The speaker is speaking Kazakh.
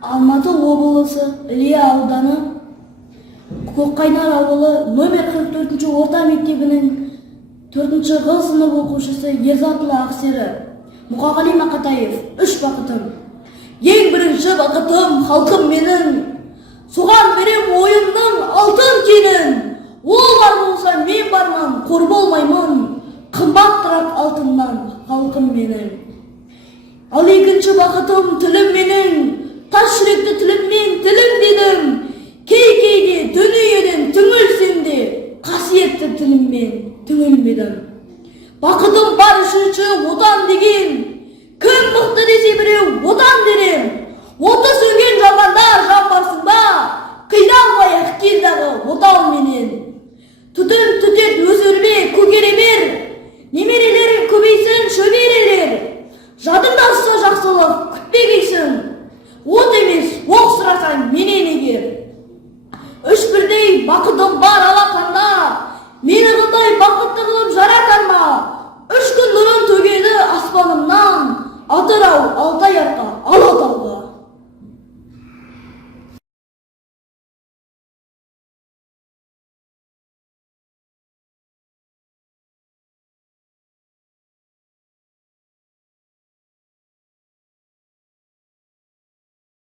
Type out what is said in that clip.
Алматы облысы Іле ауданы Көкқайнар ауылы номер 44 орта мектебінің 4 Г сынып оқушысы Ерзатұлы Ақсері. Мұқағали Мақатаев. 3 бақытым. Ең бірінші бақытым халқым менің, соған берем ойымның алтын кенін. Ол бар болса мен барман, қор болмаймын, қымбаттырақ алтыннан халқым менің. Ал екінші бақытым